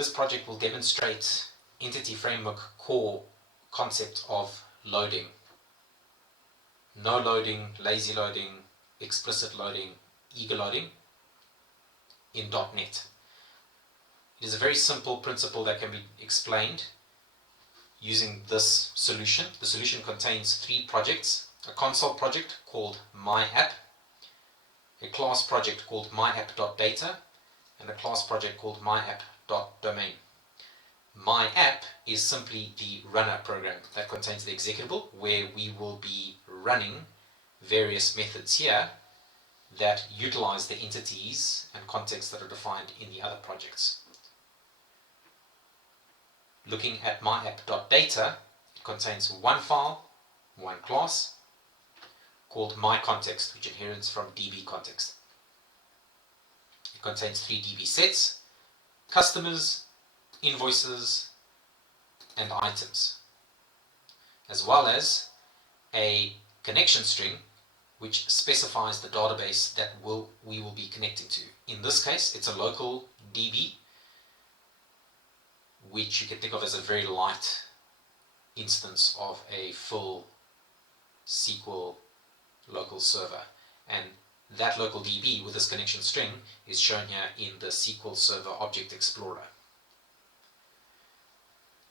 This project will demonstrate Entity Framework core concept of loading. No loading, lazy loading, explicit loading, eager loading in .NET. It is a very simple principle that can be explained using this solution. The solution contains 3 projects: a console project called MyApp, a class project called MyApp.data, and a class project called MyApp.domain. MyApp is simply the runner program that contains the executable, where we will be running various methods here that utilize the entities and contexts that are defined in the other projects. Looking at myapp.data, it contains one file, one class, called myContext, which inherits from DB context. It contains 3 DB sets: customers, invoices, and items, as well as a connection string which specifies the database that we will be connecting to. In this case, it's a local DB, which you can think of as a very light instance of a full SQL local server. And that local DB with this connection string is shown here in the SQL Server Object Explorer.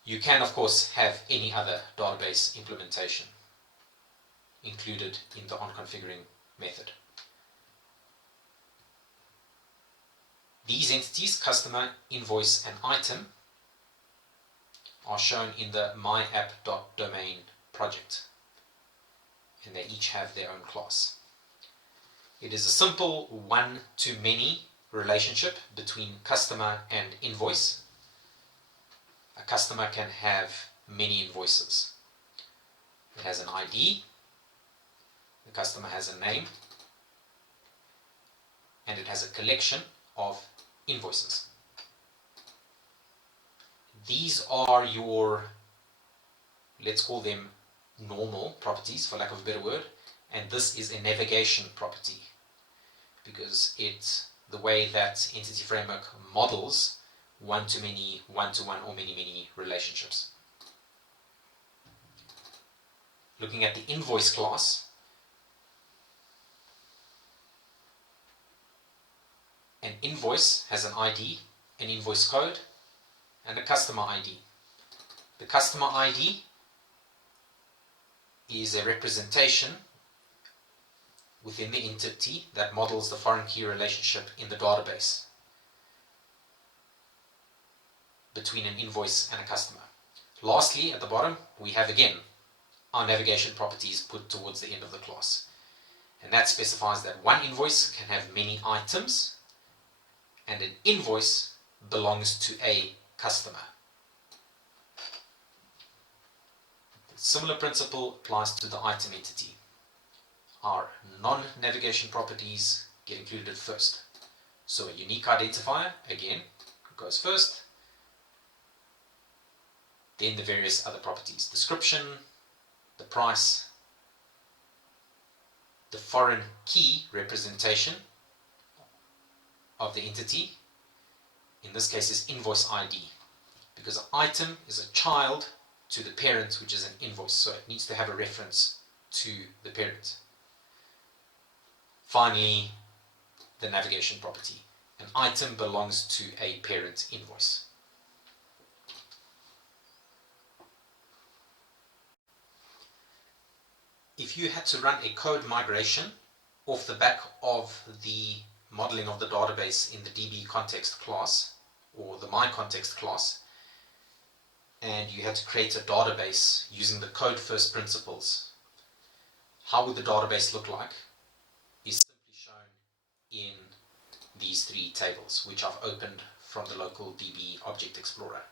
You can, of course, have any other database implementation included in the onConfiguring method. These entities, customer, invoice, and item, are shown in the myapp.domain project, and they each have their own class. It is a simple one-to-many relationship between customer and invoice. A customer can have many invoices. It has an ID, the customer has a name, and it has a collection of invoices. These are your, let's call them normal properties, for lack of a better word, and this is a navigation property, because it's the way that Entity Framework models one-to-many, one-to-one, or many-many relationships. Looking at the invoice class, an invoice has an ID, an invoice code, and a customer ID. The customer ID is a representation within the entity that models the foreign key relationship in the database between an invoice and a customer. Lastly, at the bottom, we have again our navigation properties put towards the end of the class. And that specifies that one invoice can have many items, and an invoice belongs to a customer. The similar principle applies to the item entity. Our non-navigation properties get included first. So a unique identifier, again, goes first. Then the various other properties: description, the price, the foreign key representation of the entity, in this case is invoice ID, because an item is a child to the parent, which is an invoice, so it needs to have a reference to the parent. Finally, the navigation property. An item belongs to a parent invoice. If you had to run a code migration off the back of the modeling of the database in the DB context class or the myContext class, and you had to create a database using the code first principles, how would the database look like is simply shown in these 3 tables, which I've opened from the local DB Object Explorer.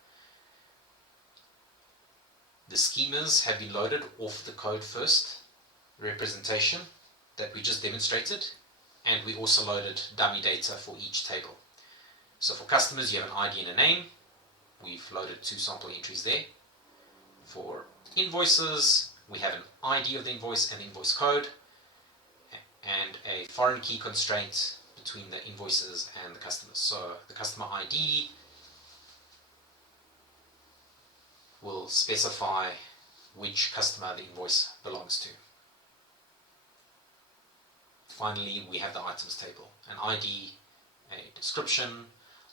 The schemas have been loaded off the code first representation that we just demonstrated, and we also loaded dummy data for each table. So for customers, you have an ID and a name. We've loaded 2 sample entries there. For invoices, we have an ID of the invoice and the invoice code, and a foreign key constraint between the invoices and the customers. So the customer ID will specify which customer the invoice belongs to. Finally, we have the items table, an ID, a description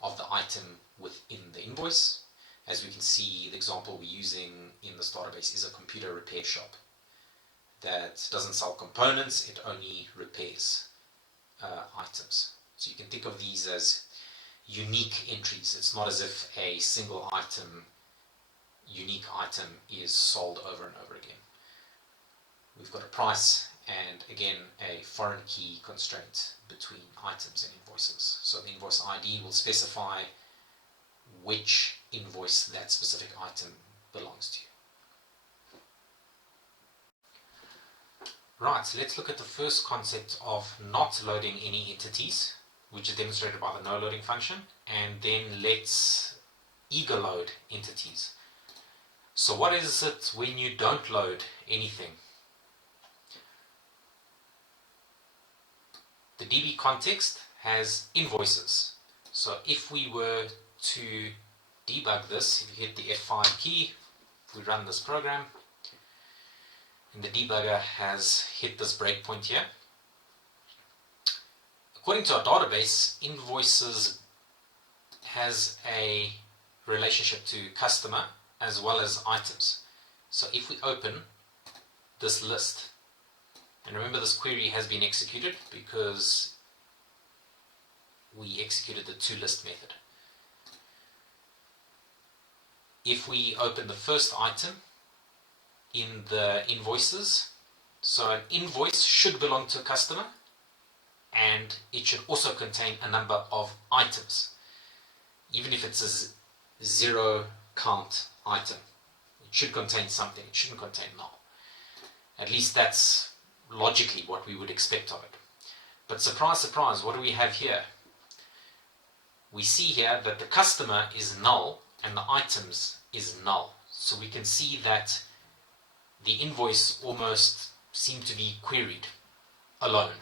of the item within the invoice. As we can see, the example we're using in this database is a computer repair shop that doesn't sell components, it only repairs items. So you can think of these as unique entries. It's not as if a single item, unique item, is sold over and over again. We've got a price and again a foreign key constraint between items and invoices. So the invoice ID will specify which invoice that specific item belongs to. Right, so let's look at the first concept of not loading any entities, which is demonstrated by the no loading function, and then let's eager load entities. So what is it when you don't load anything? The DB context has invoices. So if we were to debug this, if you hit the F5 key, we run this program, and the debugger has hit this breakpoint here. According to our database, invoices has a relationship to customer as well as items. So if we open this list, and remember this query has been executed because we executed the toList method. If we open the first item in the invoices, so an invoice should belong to a customer and it should also contain a number of items, even if it's a zero count item. It should contain something, it shouldn't contain null. At least that's logically what we would expect of it. But surprise, surprise, what do we have here? We see here that the customer is null and the items is null. So we can see that the invoice almost seemed to be queried alone.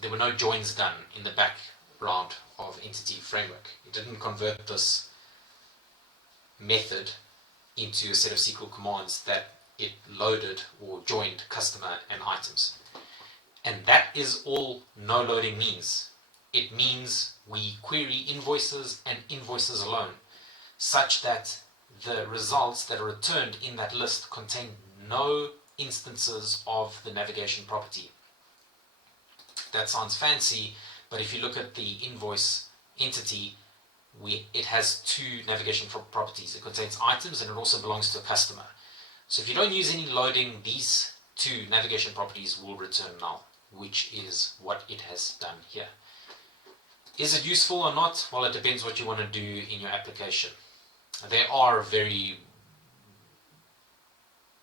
There were no joins done in the background of entity framework. It didn't convert this method into a set of SQL commands that it loaded or joined customer and items. And that is all no loading means. It means we query invoices and invoices alone, such that the results that are returned in that list contain no instances of the navigation property. That sounds fancy, but if you look at the invoice entity, it has two navigation properties. It contains items and it also belongs to a customer. So if you don't use any loading, these two navigation properties will return null, which is what it has done here. Is it useful or not? Well, it depends what you want to do in your application. There are very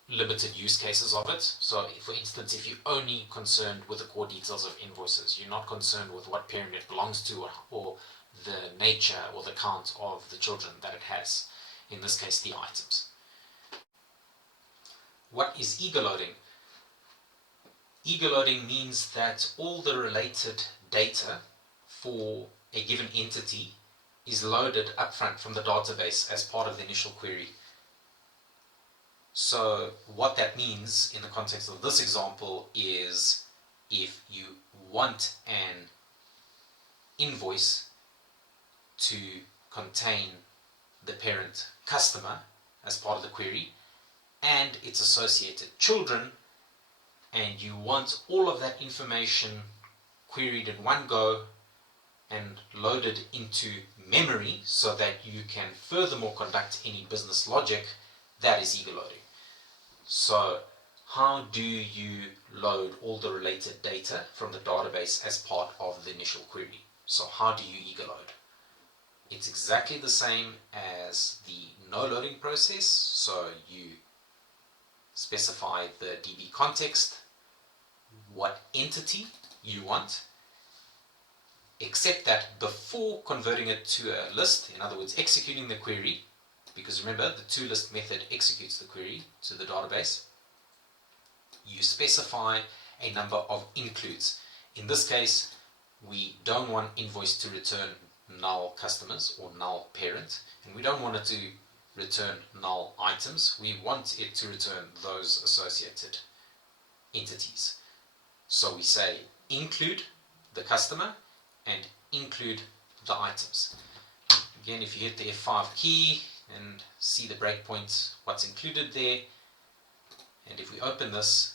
limited use cases of it. So for instance, if you're only concerned with the core details of invoices, you're not concerned with what parent it belongs to or the nature or the count of the children that it has, in this case the items. What is eager loading? Eager loading means that all the related data for a given entity is loaded upfront from the database as part of the initial query. So what that means in the context of this example is if you want an invoice to contain the parent customer as part of the query and its associated children, and you want all of that information queried in one go and loaded into memory so that you can furthermore conduct any business logic, that is eager loading. So how do you load all the related data from the database as part of the initial query? So how do you eager load? It's exactly the same as the no loading process. So you specify the DB context, what entity you want, except that before converting it to a list, in other words executing the query, because remember the toList method executes the query to the database, you specify a number of includes. In this case, we don't want invoice to return null customers or null parent, and we don't want it to return null items. We want it to return those associated entities. So we say include the customer and include the items. Again, if you hit the F5 key and see the breakpoint, what's included there, and if we open this,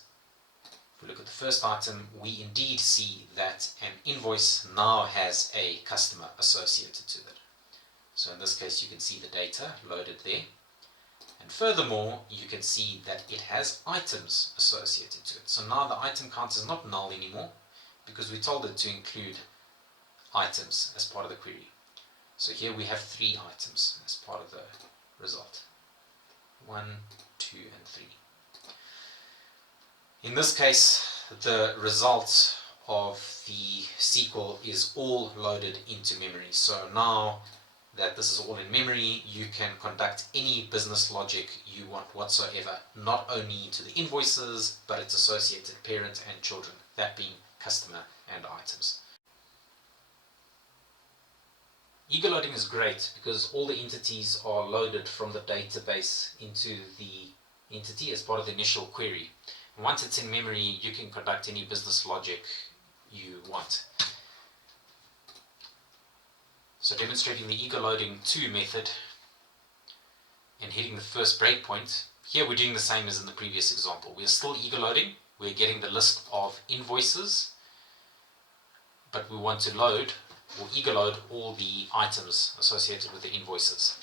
if we look at the first item, we indeed see that an invoice now has a customer associated to it. So in this case, you can see the data loaded there. And furthermore, you can see that it has items associated to it. So now the item count is not null anymore because we told it to include items as part of the query. So here we have 3 items as part of the result. 1, 2, and 3. In this case, the result of the SQL is all loaded into memory. So now that this is all in memory, you can conduct any business logic you want whatsoever, not only into the invoices, but its associated parent and children, that being customer and items. Eager loading is great because all the entities are loaded from the database into the entity as part of the initial query. And once it's in memory, you can conduct any business logic you want. So demonstrating the eager loading to method and hitting the first breakpoint, here we're doing the same as in the previous example. We're still eager loading, we're getting the list of invoices, but we want to load or eager load all the items associated with the invoices.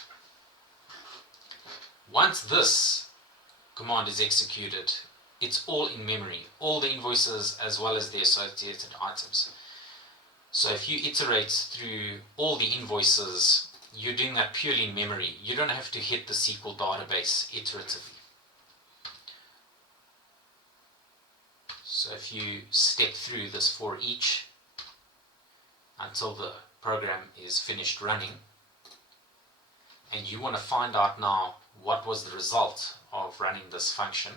Once this command is executed, it's all in memory, all the invoices as well as the associated items. So if you iterate through all the invoices, you're doing that purely in memory. You don't have to hit the SQL database iteratively. So if you step through this for each until the program is finished running, and you want to find out now what was the result of running this function,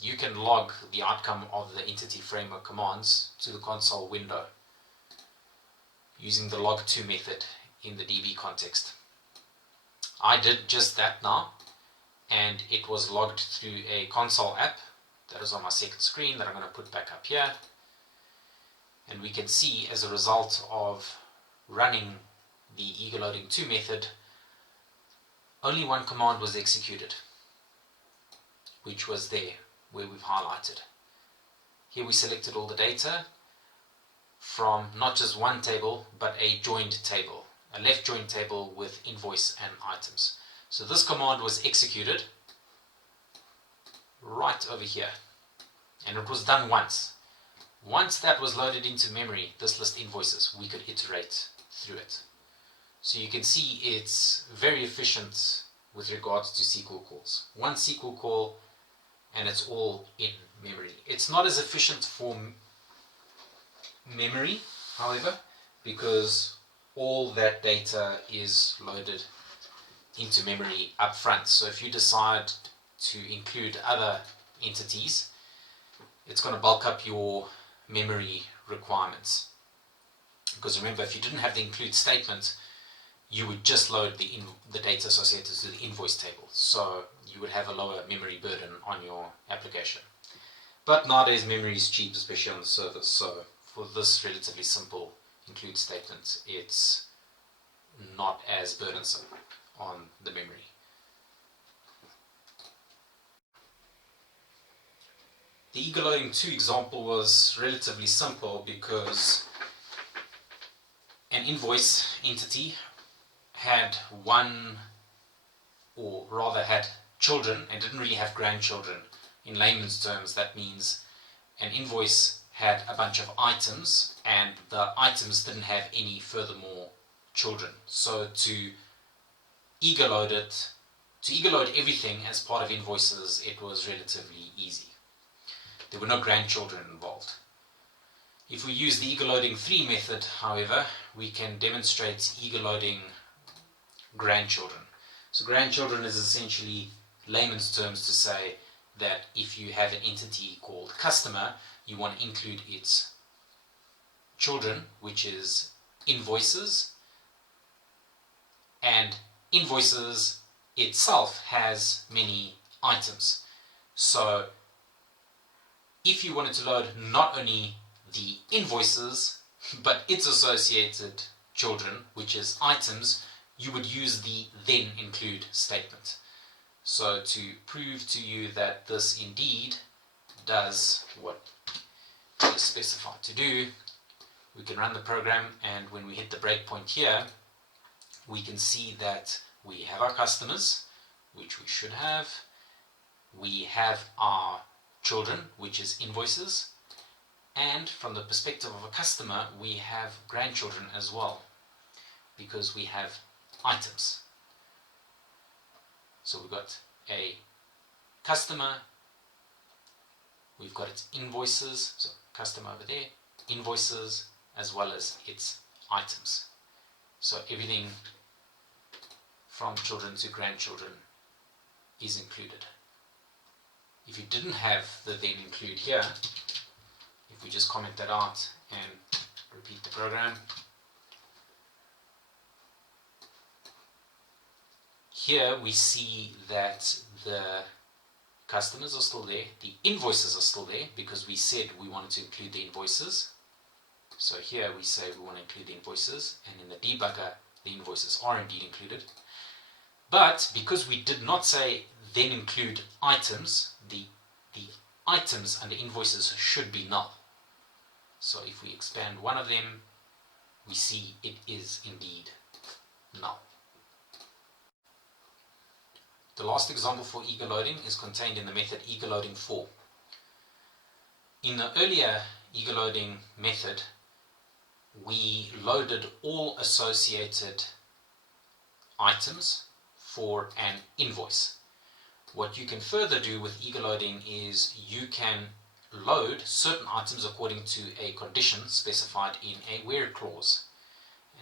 you can log the outcome of the entity framework commands to the console window using the log2 method in the DB context. I did just that now, and it was logged through a console app that is on my second screen that I'm going to put back up here. And we can see as a result of running the eager loading to method, only one command was executed, which was there where we've highlighted. Here we selected all the data from not just one table, but a joined table, a left joined table with invoice and items. So this command was executed right over here, and it was done once. Once that was loaded into memory, this list invoices, we could iterate through it. So you can see it's very efficient with regards to SQL calls. One SQL call and it's all in memory. It's not as efficient for memory, however, because all that data is loaded into memory up front. So if you decide to include other entities, it's going to bulk up your memory requirements. Because remember, if you didn't have the include statement, you would just load the data associated to the invoice table. So you would have a lower memory burden on your application. But nowadays memory is cheap, especially on the servers. So for this relatively simple include statement, it's not as burdensome on the memory. The eager loading 2 example was relatively simple because an invoice entity had one, or rather had children and didn't really have grandchildren. In layman's terms, that means an invoice had a bunch of items and the items didn't have any furthermore children. So to eager load everything as part of invoices, it was relatively easy. There were no grandchildren involved. If we use the eager loading 3 method, however, we can demonstrate eager loading grandchildren. So grandchildren is essentially layman's terms to say that if you have an entity called customer, you want to include its children, which is invoices, And invoices itself has many items. So if you wanted to load not only the invoices, but its associated children, which is items, you would use the then include statement. So to prove to you that this indeed does what it is specified to do, we can run the program, and when we hit the breakpoint here, we can see that we have our customers, which we should have. We have our children, which is invoices. And from the perspective of a customer, we have grandchildren as well, because we have items. So we've got a customer, we've got its invoices, so customer over there, invoices, as well as its items. So everything from children to grandchildren is included. If you didn't have the then include here, if we just comment that out and repeat the program, here we see that the customers are still there, the invoices are still there, because we said we wanted to include the invoices. So here we say we want to include the invoices, and in the debugger the invoices are indeed included. But because we did not say then include items, the items under invoices should be null. So if we expand one of them, we see it is indeed null. The last example for eager loading is contained in the method eager loading for. In the earlier eager loading method, we loaded all associated items for an invoice. What you can further do with eager loading is you can load certain items according to a condition specified in a where clause,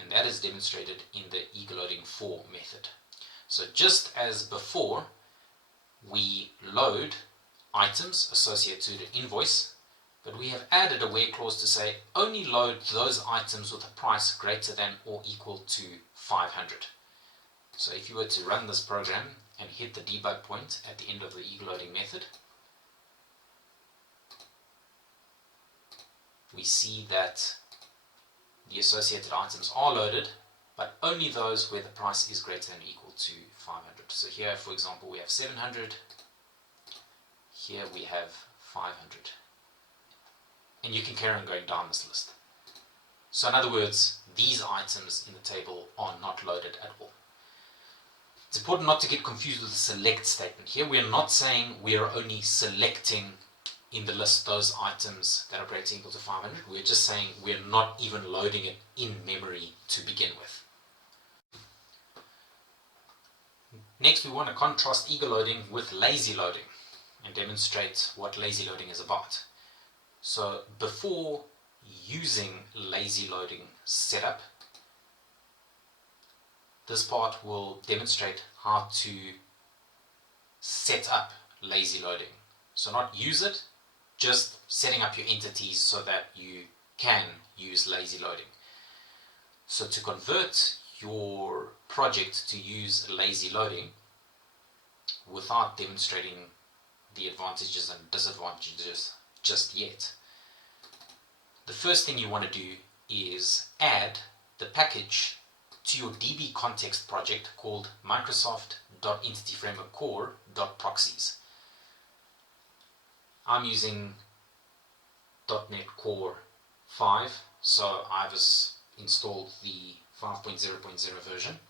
and that is demonstrated in the eager loading for method. So just as before, we load items associated to the invoice, but we have added a where clause to say only load those items with a price greater than or equal to 500. So if you were to run this program and hit the debug point at the end of the eager loading method, we see that the associated items are loaded, but only those where the price is greater than or equal to 500. So here, for example, we have 700, here we have 500. And you can carry on going down this list. So in other words, these items in the table are not loaded at all. It's important not to get confused with the select statement. Here we are not saying we are only selecting in the list those items that are greater or equal to 500. We're just saying we're not even loading it in memory to begin with. Next, we want to contrast eager loading with lazy loading and demonstrate what lazy loading is about. So before using lazy loading setup, this part will demonstrate how to set up lazy loading. So not use it, just setting up your entities so that you can use lazy loading. So to convert your project to use lazy loading without demonstrating the advantages and disadvantages just yet, the first thing you want to do is add the package to your DB context project called Microsoft.EntityFrameworkCore.proxies. I'm using .NET Core 5, so I've installed the 5.0.0 version.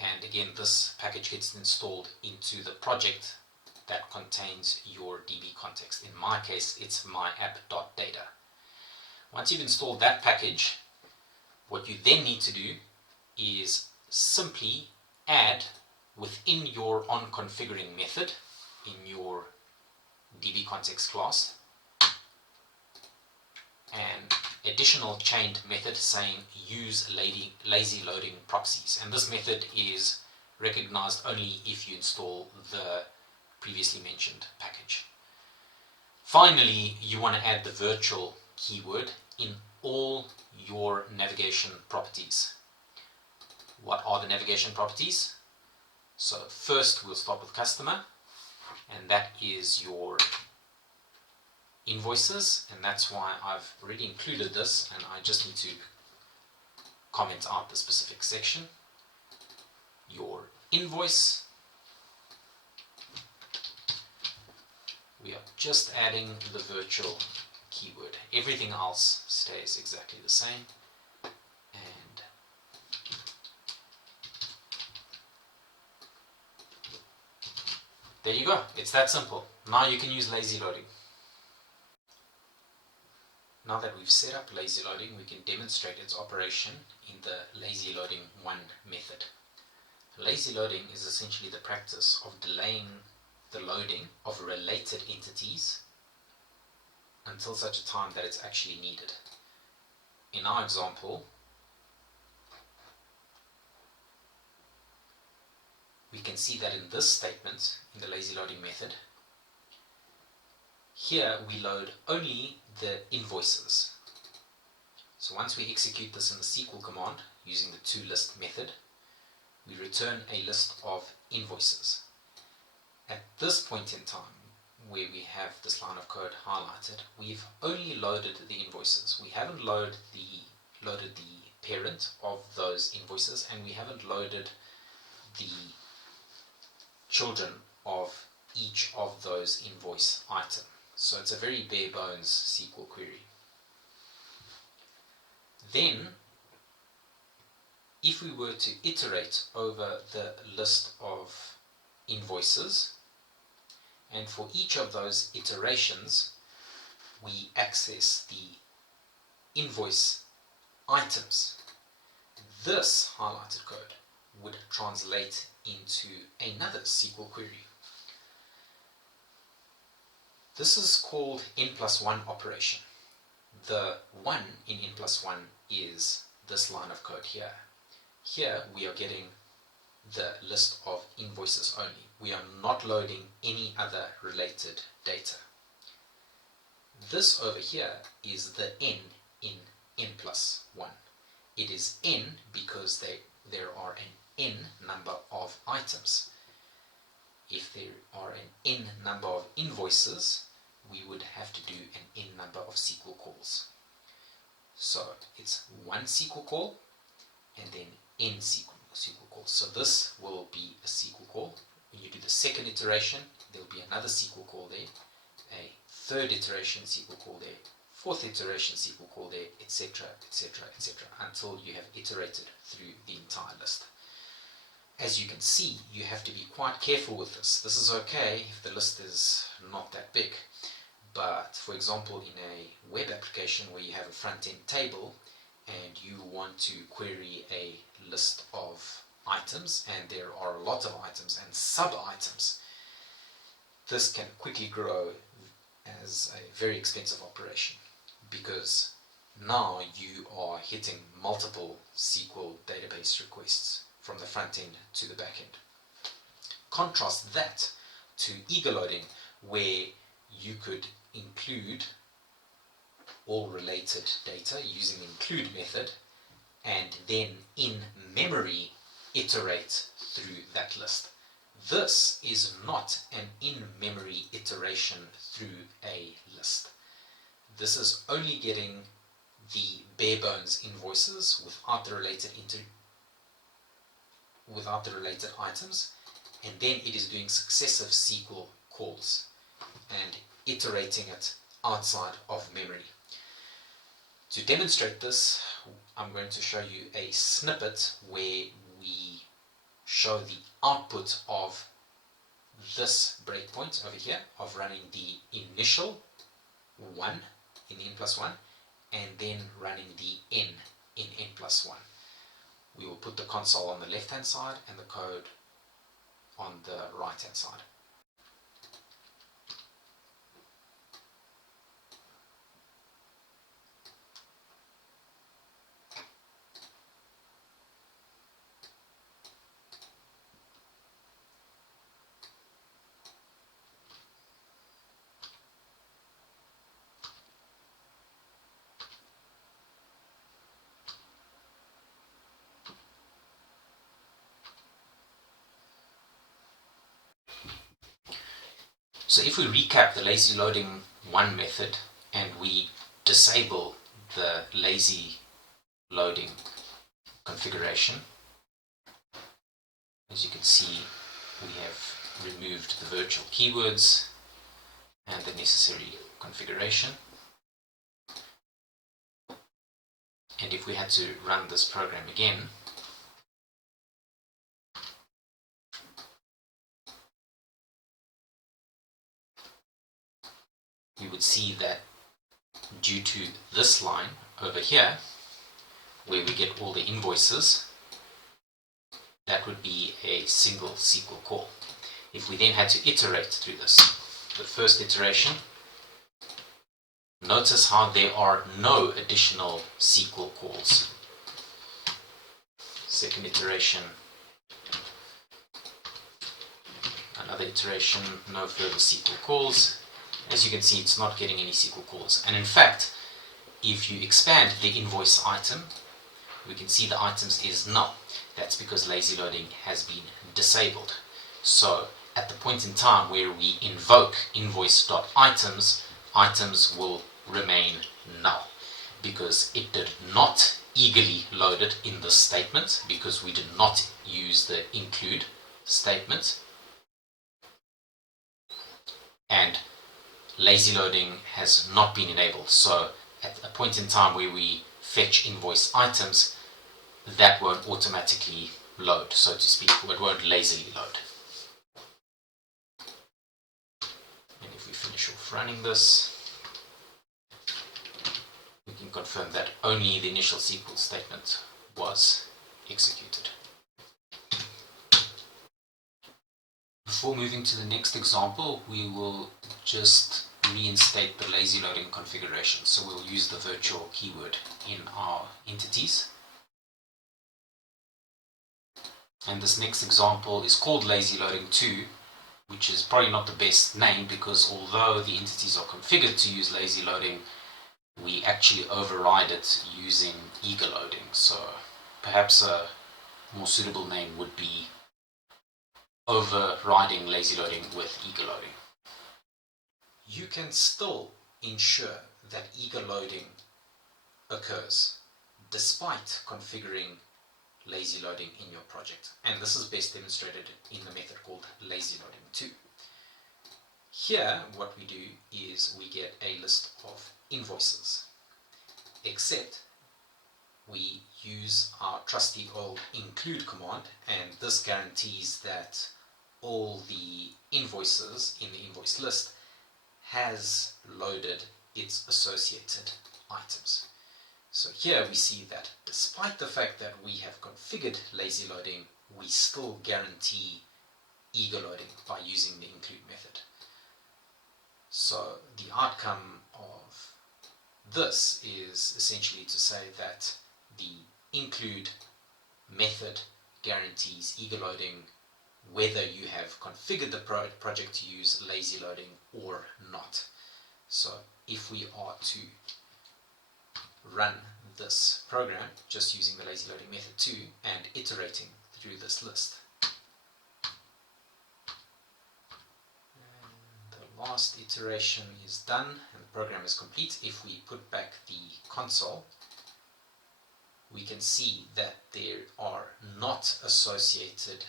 And again, this package gets installed into the project that contains your DB context. In my case, it's myapp.data. Once you've installed that package, what you then need to do is simply add within your onConfiguring method in your DB context class an additional chained method saying use lazy loading proxies. And this method is recognized only if you install the previously mentioned package. Finally, you want to add the virtual keyword in all your navigation properties. What are the navigation properties? So first we'll start with customer, and that is your invoices, and that's why I've already included this, and I just need to comment out the specific section. Your invoice, we are just adding the virtual keyword. Everything else stays exactly the same. And there you go. It's that simple. Now you can use lazy loading. Now that we've set up lazy loading, we can demonstrate its operation in the lazy loading 1 method. Lazy loading is essentially the practice of delaying the loading of related entities until such a time that it's actually needed. In our example, we can see that in this statement, in the lazy loading method, here we load only the invoices. So once we execute this in the SQL command using the toList method, we return a list of invoices. At this point in time, where we have this line of code highlighted, we've only loaded the invoices. We haven't loaded the parent of those invoices, and we haven't loaded the children of each of those invoice items. So it's a very bare bones SQL query. Then, if we were to iterate over the list of invoices, and for each of those iterations, we access the invoice items, this highlighted code would translate into another SQL query. This is called n+1 operation. The 1 in n+1 is this line of code here. Here we are getting the list of invoices only. We are not loading any other related data. This over here is the n in n+1. It is n because there are an n number of items. If there are an n number of invoices, we would have to do an n number of SQL calls. So it's one SQL call and then n SQL calls. So this will be a SQL call. When you do the second iteration, there will be another SQL call there, a third iteration SQL call there, fourth iteration SQL call there, etc., etc., etc., until you have iterated through the entire list. As you can see, you have to be quite careful with this. This is okay if the list is not that big, but for example, in a web application where you have a front-end table and you want to query a list of items, and there are a lot of items and sub-items, this can quickly grow as a very expensive operation, because now you are hitting multiple SQL database requests from the front end to the back end. Contrast that to eager loading, where you could include all related data using the include method, and then in memory iterate through that list. This is not an in-memory iteration through a list. This is only getting the bare bones invoices without the related items, and then it is doing successive SQL calls and iterating it outside of memory. To demonstrate this, I'm going to show you a snippet where we show the output of this breakpoint over here of running the initial 1 in n+1 and then running the n in n+1. We will put the console on the left hand side and the code on the right hand side. So if we recap the lazy loading 1 method and we disable the lazy loading configuration, as you can see, we have removed the virtual keywords and the necessary configuration. And if we had to run this program again, you would see that due to this line over here, where we get all the invoices, that would be a single SQL call. If we then had to iterate through this, the first iteration, notice how there are no additional SQL calls. Second iteration, another iteration, no further SQL calls. As you can see, it's not getting any SQL calls. And in fact, if you expand the invoice item, we can see the items is null. That's because lazy loading has been disabled. So at the point in time where we invoke invoice.items, items will remain null because it did not eagerly load it in this statement, because we did not use the include statement, and lazy loading has not been enabled. So at a point in time where we fetch invoice items, that won't automatically load, so to speak. It won't lazily load. And if we finish off running this, we can confirm that only the initial SQL statement was executed. Before moving to the next example, we will just reinstate the lazy loading configuration. So we'll use the virtual keyword in our entities. And this next example is called lazy loading 2, which is probably not the best name, because although the entities are configured to use lazy loading, we actually override it using eager loading. So perhaps a more suitable name would be overriding lazy loading with eager loading. You can still ensure that eager loading occurs despite configuring lazy loading in your project, and this is best demonstrated in the method called lazy loading 2. Here what we do is we get a list of invoices, except we use our trusty old include command, and this guarantees that all the invoices in the invoice list has loaded its associated items. So here we see that despite the fact that we have configured lazy loading, we still guarantee eager loading by using the include method. So the outcome of this is essentially to say that the include method guarantees eager loading whether you have configured the project to use lazy loading or not. So if we are to run this program just using the lazy loading method 2 and iterating through this list, and the last iteration is done and the program is complete. If we put back the console, we can see that there are not associated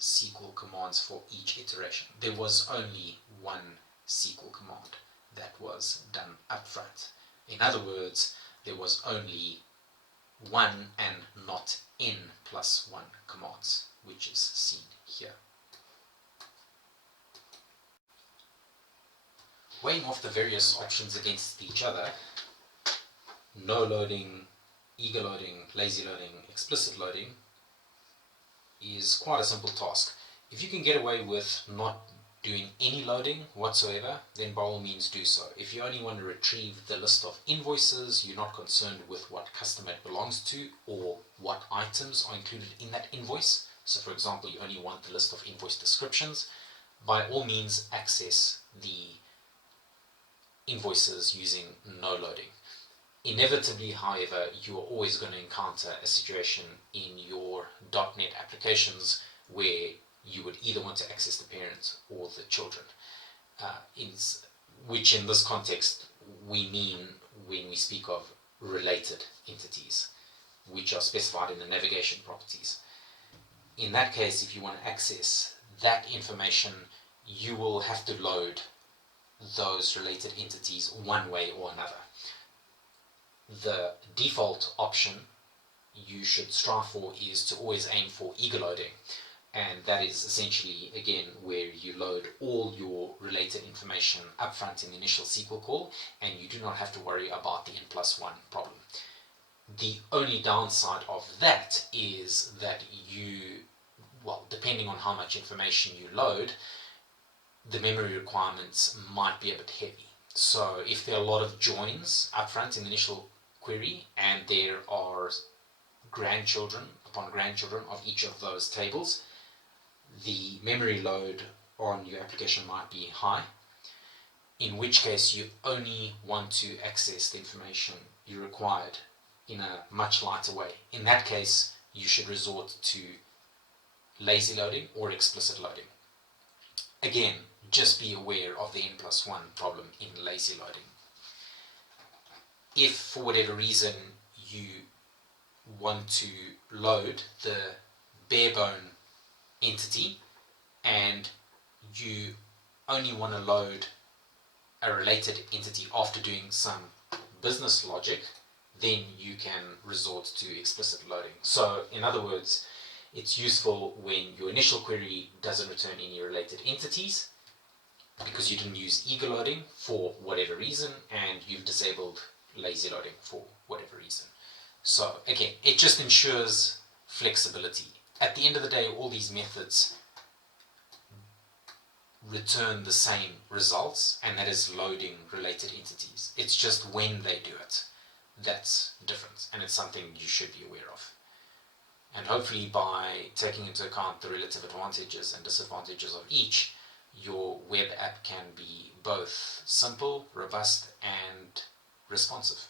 SQL commands for each iteration. There was only one SQL command that was done up front. In other words, there was only one and not n plus 1 commands, which is seen here. Weighing off the various options against each other, no loading, eager loading, lazy loading, explicit loading, is quite a simple task. If you can get away with not doing any loading whatsoever, then by all means do so. If you only want to retrieve the list of invoices, you're not concerned with what customer it belongs to or what items are included in that invoice, so for example you only want the list of invoice descriptions, by all means access the invoices using no loading. Inevitably, however, you are always going to encounter a situation in your .NET applications where you would either want to access the parent or the children. which in this context we mean when we speak of related entities, which are specified in the navigation properties. In that case, if you want to access that information, you will have to load those related entities one way or another. The default option you should strive for is to always aim for eager loading, and that is essentially, again, where you load all your related information upfront in the initial SQL call, and you do not have to worry about the n+1 problem. The only downside of that is that depending on how much information you load, the memory requirements might be a bit heavy. So if there are a lot of joins upfront in the initial query, and there are grandchildren upon grandchildren of each of those tables, the memory load on your application might be high, in which case you only want to access the information you required in a much lighter way. In that case, you should resort to lazy loading or explicit loading. Again, just be aware of the n+1 problem in lazy loading. If for whatever reason you want to load the bare bone entity and you only want to load a related entity after doing some business logic, then you can resort to explicit loading. So in other words, it's useful when your initial query doesn't return any related entities because you didn't use eager loading for whatever reason, and you've disabled lazy loading for whatever reason. So again, it just ensures flexibility. At the end of the day, all these methods return the same results, and that is loading related entities. It's just when they do it that's different, and it's something you should be aware of. And hopefully by taking into account the relative advantages and disadvantages of each, your web app can be both simple, robust, and responsive.